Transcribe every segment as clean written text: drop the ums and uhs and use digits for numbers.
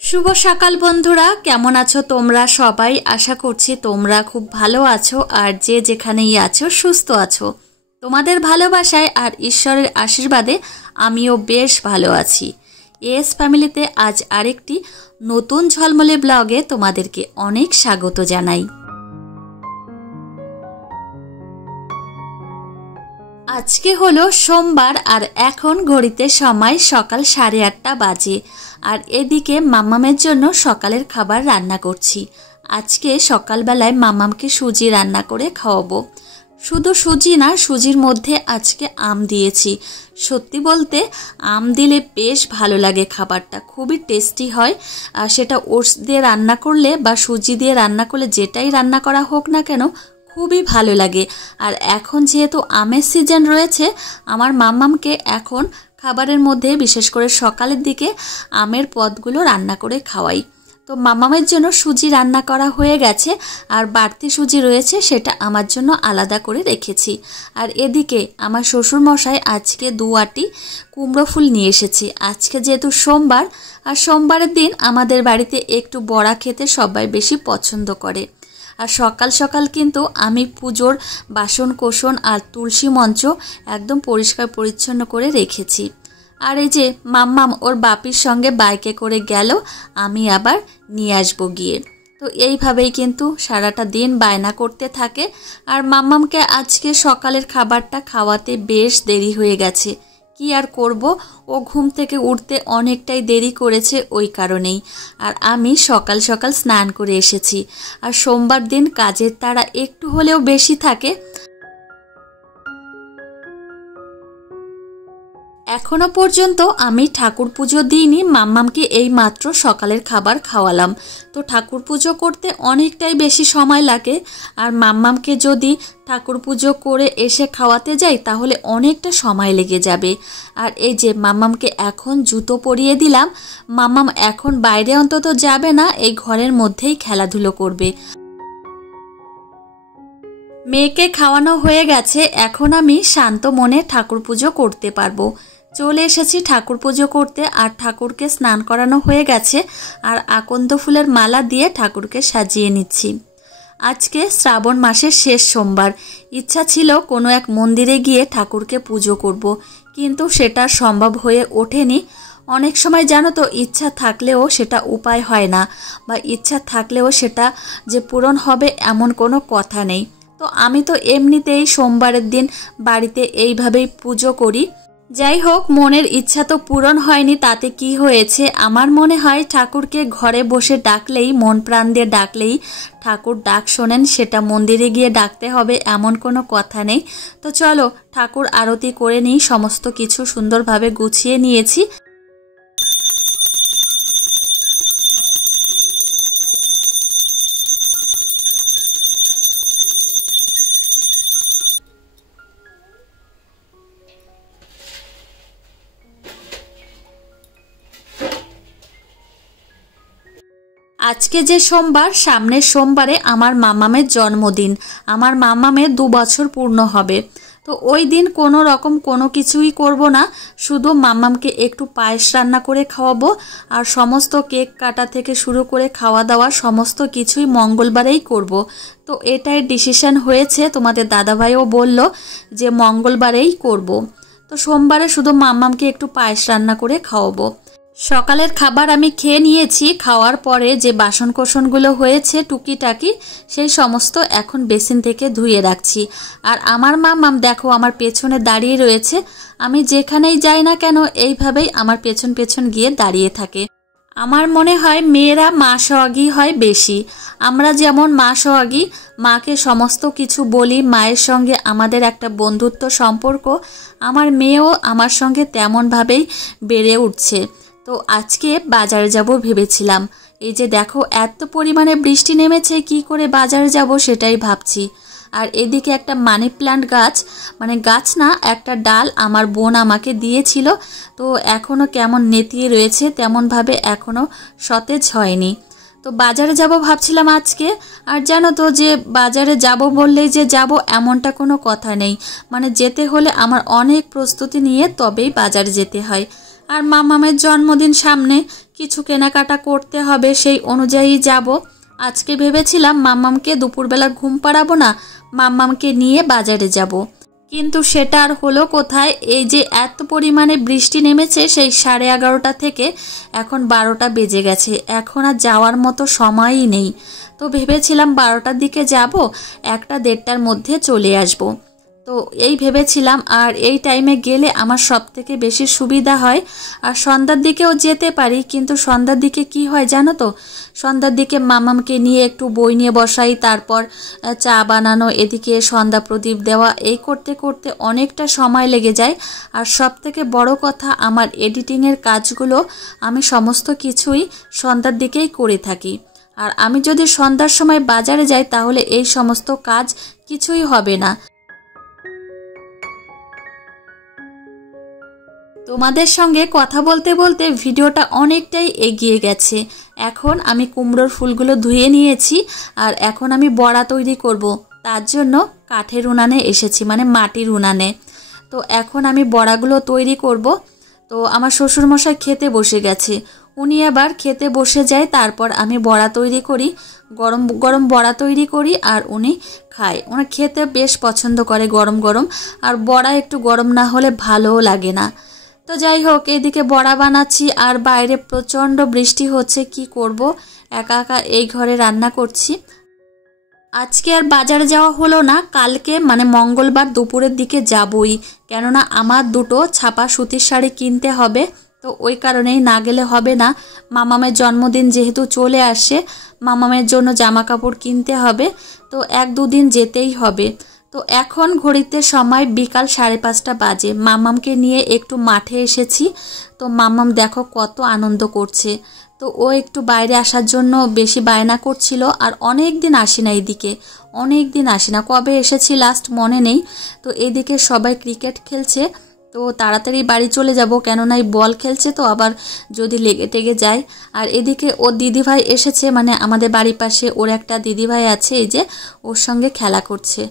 শুভ সকাল বন্ধুরা, কেমন আছো তোমরা সবাই? আশা করছি তোমরা খুব ভালো আছো আর যে যেখানেই আছো সুস্থ আছো। তোমাদের ভালোবাসায় আর ঈশ্বরের আশীর্বাদে আমিও বেশ ভালো আছি। এস ফ্যামিলিতে আজ আরেকটি নতুন ঝলমলে ব্লগে তোমাদেরকে অনেক স্বাগত জানাই। আজকে হলো সোমবার আর এখন ঘড়িতে সময় সকাল 8:30 বাজে। আর এদিকে মাম্মামের জন্য সকালের খাবার রান্না করছি। আজকে সকালবেলায় মাম্মামকে সুজি রান্না করে খাওয়াবো। শুধু সুজি না, সুজির মধ্যে আজকে আম দিয়েছি। সত্যি বলতে আম দিলে বেশ ভালো লাগে, খাবারটা খুবই টেস্টি হয়। আর সেটা ওটস দিয়ে রান্না করলে বা সুজি দিয়ে রান্না করলে যেটাই রান্না করা হোক না কেন খুবই ভালো লাগে। আর এখন যেহেতু আমের সিজন রয়েছে, আমার মাম্মামকে এখন খাবারের মধ্যে বিশেষ করে সকালের দিকে আমের পদগুলো রান্না করে খাওয়াই। তো মাম্মামের জন্য সুজি রান্না করা হয়ে গেছে আর বাড়তি সুজি রয়েছে, সেটা আমার জন্য আলাদা করে রেখেছি। আর এদিকে আমার শ্বশুরমশাই আজকে 2 আঁটি কুমড়ো ফুল নিয়ে এসেছে। আজকে যেহেতু সোমবার, আর সোমবারের দিন আমাদের বাড়িতে একটু বড়া খেতে সবাই বেশি পছন্দ করে। আর সকাল সকাল কিন্তু আমি পুজোর বাসন কোসন আর তুলসী মঞ্চ একদম পরিষ্কার পরিচ্ছন্ন করে রেখেছি। আর এই যে মাম্মাম ওর বাপির সঙ্গে বাইকে করে গেল, আমি আবার নিয়ে আসবো গিয়ে। তো এইভাবেই কিন্তু সারাটা দিন বায়না করতে থাকে। আর মাম্মামকে আজকে সকালের খাবারটা খাওয়াতে বেশ দেরি হয়ে গেছে। কি আর করব, ও ঘুম থেকে উঠতে অনেকটাই দেরি করেছে ওই কারণেই। আর আমি সকাল সকাল স্নান করে এসেছি। আর সোমবার দিন কাজের তাড়া একটু হলেও বেশি থাকে। এখনো পর্যন্ত আমি ঠাকুর পুজো দিইনি, মাম্মামকে এই মাত্র সকালের খাবার খাওয়ালাম। তো ঠাকুর পুজো করতে অনেকটাই বেশি সময় লাগে। আর মাম্মামকে যদি ঠাকুর পুজো করে এসে খাওয়াতে যাই তাহলে অনেকটা সময় লেগে যাবে। আর এই যে মাম্মামকে এখন জুতো পরিয়ে দিলাম। মাম্মাম এখন বাইরে অন্তত যাবে না, এই ঘরের মধ্যেই খেলাধুলো করবে। মেয়েকে খাওয়ানো হয়ে গেছে, এখন আমি শান্ত মনে ঠাকুর পুজো করতে পারবো। চলে এসেছি ঠাকুর পুজো করতে। আর ঠাকুরকে স্নান করানো হয়ে গেছে আর আকন্দ ফুলের মালা দিয়ে ঠাকুরকে সাজিয়ে নিচ্ছি। আজকে শ্রাবণ মাসের শেষ সোমবার। ইচ্ছা ছিল কোনো এক মন্দিরে গিয়ে ঠাকুরকে পুজো করব, কিন্তু সেটা সম্ভব হয়ে ওঠেনি। অনেক সময় জানো তো, ইচ্ছা থাকলেও সেটা উপায় হয় না, বা ইচ্ছা থাকলেও সেটা যে পূরণ হবে এমন কোনো কথা নেই। তো আমি তো এমনিতেই সোমবারের দিন বাড়িতে এইভাবেই পুজো করি। যাই হোক, মনের ইচ্ছা তো পূরণ হয়নি, তাতে কি হয়েছে? আমার মনে হয় ঠাকুরকে ঘরে বসে ডাকলেই, মন প্রাণ দিয়ে ডাকলেই ঠাকুর ডাক শোনেন। সেটা মন্দিরে গিয়ে ডাকতে হবে এমন কোনো কথা নেই। তো চলো ঠাকুর আরতি করে নিই। সমস্ত কিছু সুন্দরভাবে গুছিয়ে নিয়েছি। আজকে যে সোমবার, সামনের সোমবারে আমার মাম্মামের জন্মদিন। আমার মাম্মামের 2 বছর পূর্ণ হবে। তো ওই দিন কোনো রকম কোনো কিছুই করব না, শুধু মাম্মামকে একটু পায়েস রান্না করে খাওয়াবো। আর সমস্ত কেক কাটা থেকে শুরু করে খাওয়া দাওয়া সমস্ত কিছুই মঙ্গলবারেই করব। তো এটাই ডিসিশন হয়েছে, তোমাদের দাদাভাইও বলল যে মঙ্গলবারেই করব। তো সোমবারে শুধু মাম্মামকে একটু পায়েস রান্না করে খাওয়াবো। সকালের খাবার আমি খেয়ে নিয়েছি। খাওয়ার পরে যে বাসন কোসনগুলো হয়েছে টুকিটাকি, সেই সমস্ত এখন বেসিন থেকে ধুয়ে রাখছি। আর আমার মাম্মাম দেখো আমার পেছনে দাঁড়িয়ে রয়েছে। আমি যেখানেই যাই না কেন এইভাবেই আমার পেছন পেছন গিয়ে দাঁড়িয়ে থাকে। আমার মনে হয় মেয়েরা মা সোহাগী হয় বেশি। আমরা যেমন মা সোহাগী, মাকে সমস্ত কিছু বলি, মায়ের সঙ্গে আমাদের একটা বন্ধুত্ব সম্পর্ক, আমার মেয়েও আমার সঙ্গে তেমনভাবেই বেড়ে উঠছে। তো আজকে বাজারে যাব ভেবেছিলাম। এই যে দেখো এত পরিমাণে বৃষ্টি নেমেছে, কি করে বাজারে যাব সেটাই ভাবছি। আর এদিকে একটা মানি প্ল্যান্ট গাছ, মানে গাছ না, একটা ডাল আমার বোন আমাকে দিয়েছিল। তো এখনও কেমন নেতিয়ে রয়েছে, তেমনভাবে এখনও সতেজ হয়নি। তো বাজারে যাব ভাবছিলাম আজকে। আর জানো তো, যে বাজারে যাব বললেই যে যাব এমনটা কোনো কথা নেই। মানে যেতে হলে আমার অনেক প্রস্তুতি নিয়ে তবেই বাজারে যেতে হয়। আর মামামের জন্মদিন সামনে, কিছু কেনাকাটা করতে হবে, সেই অনুযায়ী যাব। আজকে ভেবেছিলাম মাম্মামকে দুপুরবেলা ঘুম পাড়াবো না, মাম্মামকে নিয়ে বাজারে যাব, কিন্তু সেটা আর হলো কোথায়। এই যে এত পরিমাণে বৃষ্টি নেমেছে, সেই 11:30 থেকে এখন 12টা বেজে গেছে, এখন আর যাওয়ার মতো সময়ই নেই। তো ভেবেছিলাম 12টার দিকে যাব, 1টা-1:30টার মধ্যে চলে আসব। তো এই ভেবেছিলাম, আর এই টাইমে গেলে আমার সব থেকে বেশি সুবিধা হয়। আর সন্ধ্যার দিকেও যেতে পারি, কিন্তু সন্ধ্যার দিকে কি হয় জানো তো, সন্ধ্যার দিকে মামামকে নিয়ে একটু বই নিয়ে বসাই, তারপর চা বানানো, এদিকে সন্ধ্যা প্রদীপ দেওয়া, এই করতে করতে অনেকটা সময় লেগে যায়। আর সব থেকে বড় কথা, আমার এডিটিংয়ের কাজগুলো আমি সমস্ত কিছুই সন্ধ্যার দিকেই করে থাকি। আর আমি যদি সন্ধ্যার সময় বাজারে যাই তাহলে এই সমস্ত কাজ কিছুই হবে না। তোমাদের সঙ্গে কথা বলতে বলতে ভিডিওটা অনেকটাই এগিয়ে গেছে। এখন আমি কুমড়োর ফুলগুলো ধুয়ে নিয়েছি, আর এখন আমি বড়া তৈরি করব। তার জন্য কাঠের উনানে এসেছি, মানে মাটির উনানে। তো এখন আমি বড়াগুলো তৈরি করব। তো আমার শ্বশুরমশাই খেতে বসে গেছে, উনি আবার খেতে বসে যায়, তারপর আমি বড়া তৈরি করি, গরম গরম বড়া তৈরি করি, আর উনি খায়। উনি খেতে বেশ পছন্দ করে গরম গরম, আর বড়া একটু গরম না হলে ভালোও লাগে না। তো যাই হোক, এদিকে বড়া বানাচ্ছি, আর বাইরে প্রচণ্ড বৃষ্টি হচ্ছে, কি করব, একা একা এই ঘরে রান্না করছি। আজকে আর বাজারে যাওয়া হলো না, কালকে মানে মঙ্গলবার দুপুরের দিকে যাবই, কেননা আমার দুটো ছাপা সুতির শাড়ি কিনতে হবে। তো ওই কারণেই না গেলে হবে না। মামামের জন্মদিন যেহেতু চলে আসে, মামামের জন্য জামা কাপড় কিনতে হবে, তো 1-2 দিন যেতেই হবে। তো এখন ঘড়িতে সময় বিকাল 5:30 বাজে। মামামকে নিয়ে একটু মাঠে এসেছি। তো মামাম দেখো কত আনন্দ করছে। তো ও একটু বাইরে আসার জন্য বেশি বায়না করছিল, আর অনেক দিন আসি না এদিকে, অনেক দিন আসি না, কবে এসেছি লাস্ট মনে নেই। তো এদিকে সবাই ক্রিকেট খেলছে, তো তাড়াতাড়ি বাড়ি চলে যাব, কেননা এই বল খেলছে, তো আবার যদি লেগে টেগে যায়। আর এদিকে ওর দিদিভাই এসেছে, মানে আমাদের বাড়ির পাশে ওর একটা দিদিভাই আছে, এই যে ওর সঙ্গে খেলা করছে।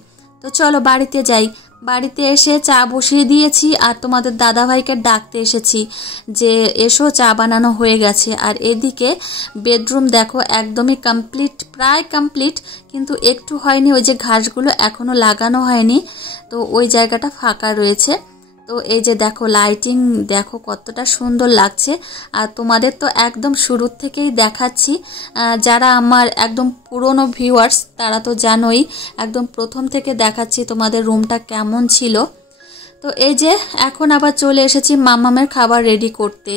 তো চলো বাড়িতে যাই। বাড়িতে এসে চা বসিয়ে দিয়েছি, আর তোমাদের দাদাভাইকে ডাকতে এসেছি যে এসো, চা বানানো হয়ে গেছে। আর এদিকে বেডরুম দেখো একদমই কমপ্লিট, প্রায় কমপ্লিট, কিন্তু একটু হয়নি, ওই যে ঘাসগুলো এখনও লাগানো হয়নি, তো ওই জায়গাটা ফাঁকা রয়েছে। তো এই যে দেখো লাইটিং দেখো কতটা সুন্দর লাগছে। আর তোমাদের তো একদম শুরুর থেকেই দেখাচ্ছি, যারা আমার একদম পুরনো ভিউয়ার্স তারা তো জানোই, একদম প্রথম থেকে দেখাচ্ছি তোমাদের রুমটা কেমন ছিল। তো এই যে এখন আবার চলে এসেছি মাম্মামের খাবার রেডি করতে।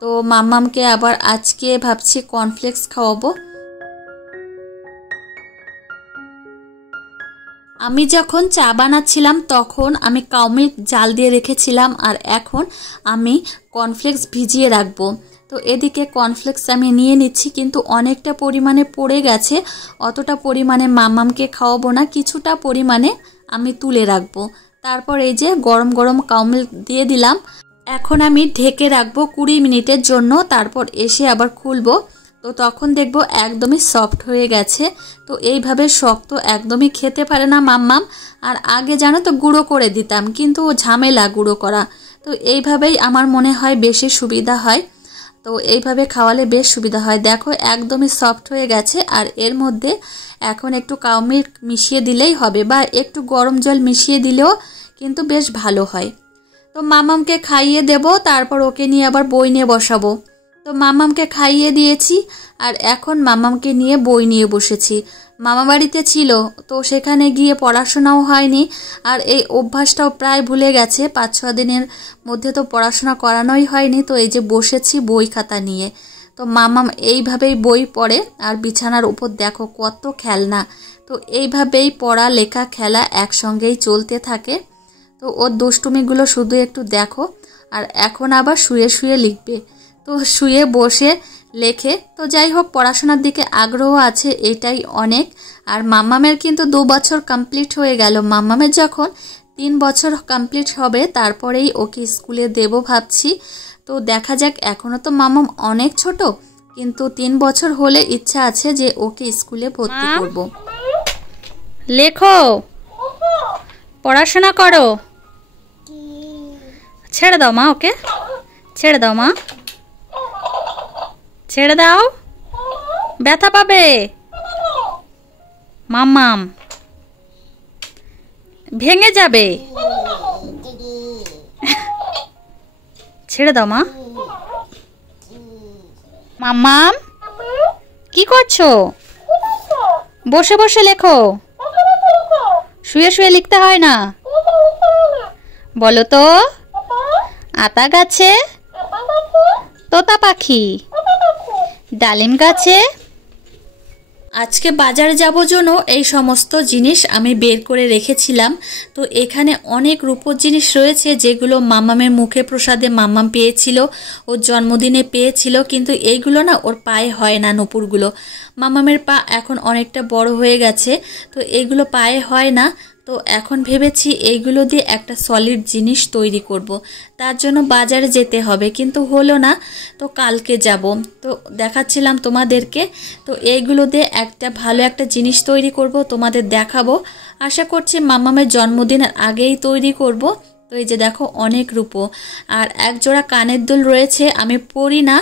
তো মাম্মামকে আবার আজকে ভাবছি কর্নফ্লেক্স খাওয়াবো। আমি যখন চা বানাচ্ছিলাম তখন আমি কাউ মিল্ক জাল দিয়ে রেখেছিলাম, আর এখন আমি কর্নফ্লেক্স ভিজিয়ে রাখবো। তো এদিকে কর্নফ্লেক্স আমি নিয়ে নিচ্ছি, কিন্তু অনেকটা পরিমাণে পড়ে গেছে, অতটা পরিমাণে মাম্মামকে খাওয়াবো না, কিছুটা পরিমাণে আমি তুলে রাখবো। তারপর এই যে গরম গরম কাউ মিল্ক দিয়ে দিলাম। এখন আমি ঢেকে রাখবো 20 মিনিটের জন্য, তারপর এসে আবার খুলবো। তো তখন দেখবো একদমই সফট হয়ে গেছে। তো এইভাবে শক্ত একদমই খেতে পারে না মাম্মাম। আর আগে জানো তো গুঁড়ো করে দিতাম, কিন্তু ঝামেলা গুঁড়ো করা। তো এইভাবেই আমার মনে হয় বেশি সুবিধা হয়। তো এইভাবে খাওয়ালে বেশ সুবিধা হয়। দেখো একদমই সফট হয়ে গেছে। আর এর মধ্যে এখন একটু কাউ মিল্ক মিশিয়ে দিলেই হবে, বা একটু গরম জল মিশিয়ে দিলেও কিন্তু বেশ ভালো হয়। তো মাম্মামকে খাইয়ে দেব, তারপর ওকে নিয়ে আবার বই নিয়ে বসাবো। তো মাম্মামকে খাইয়ে দিয়েছি, আর এখন মাম্মামকে নিয়ে বই নিয়ে বসেছি। মামা বাড়িতে ছিল, তো সেখানে গিয়ে পড়াশোনাও হয়নি, আর এই অভ্যাসটাও প্রায় ভুলে গেছে। 5-6 দিনের মধ্যে তো পড়াশোনা করানোই হয়নি। তো এই যে বসেছি বই খাতা নিয়ে। তো মাম্মাম এইভাবেই বই পড়ে, আর বিছানার উপর দেখো কত খেলনা। তো এইভাবেই পড়া লেখা খেলা একসঙ্গেই চলতে থাকে। তো ওর দুষ্টুমিগুলো শুধু একটু দেখো। আর এখন আবার শুয়ে শুয়ে লিখবে, তো শুয়ে বসে লেখে। তো যাই হোক, পড়াশোনার দিকে আগ্রহ আছে, এটাই অনেক। আর মাম্মামের কিন্তু 2 বছর কমপ্লিট হয়ে গেল। মাম্মামের যখন 3 বছর কমপ্লিট হবে তারপরেই ওকে স্কুলে দেব ভাবছি। তো দেখা যাক, এখনও তো মাম্মাম অনেক ছোট, কিন্তু 3 বছর হলে ইচ্ছা আছে যে ওকে স্কুলে ভর্তি করব। লেখো, পড়াশোনা করো। ছেড়ে দাও মা, ওকে ছেড়ে দাও মা। ছেড়ে দাও, ব্যথা পাবে। মাম্মাম ভেঙে যাবে, ছেড়ে দাও মা। মাম্মাম কি করছো? বসে বসে লেখো, শুয়ে শুয়ে লিখতে হয় না। বলো তো, আতা গাছে তোতা পাখি, ডালিম গাছে। আজকে বাজারে যাব জন্য এই সমস্ত জিনিস আমি বের করে রেখেছিলাম। তো এখানে অনেক রূপোর জিনিস রয়েছে যেগুলো মাম্মামের মুখে প্রসাদে মাম্মাম পেয়েছিল, ওর জন্মদিনে পেয়েছিল, কিন্তু এইগুলো না ওর পায়ে হয় না। নূপুরগুলো, মাম্মামের পা এখন অনেকটা বড় হয়ে গেছে, তো এইগুলো পায়ে হয় না। তো এখন ভেবেছি এইগুলো দিয়ে একটা সলিড জিনিস তৈরি করব। তার জন্য বাজারে যেতে হবে, কিন্তু হলো না, তো কালকে যাব। তো দেখাচ্ছিলাম তোমাদেরকে। তো এইগুলো দিয়ে একটা ভালো একটা জিনিস তৈরি করব, তোমাদের দেখাবো। আশা করছি মাম্মামের জন্মদিনের আগেই তৈরি করব। তো এই যে দেখো অনেক রূপো, আর এক জোড়া কানের দুল রয়েছে, আমি পরি না,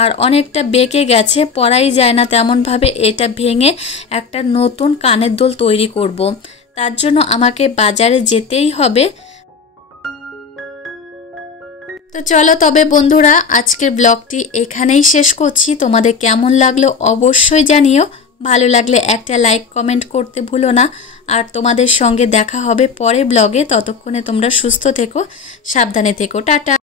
আর অনেকটা বেঁকে গেছে, পরাই যায় না তেমনভাবে। এটা ভেঙে একটা নতুন কানের দুল তৈরি করব। তার জন্য আমাকে বাজারে যেতেই হবে। তো চলো তবে বন্ধুরা, আজকের ব্লগটি এখানেই শেষ করছি। তোমাদের কেমন লাগলো অবশ্যই জানিও। ভালো লাগলে একটা লাইক কমেন্ট করতে ভুলো না। আর তোমাদের সঙ্গে দেখা হবে পরের ব্লগে। ততক্ষণে তোমরা সুস্থ থেকো, সাবধানে থেকো, টাটা।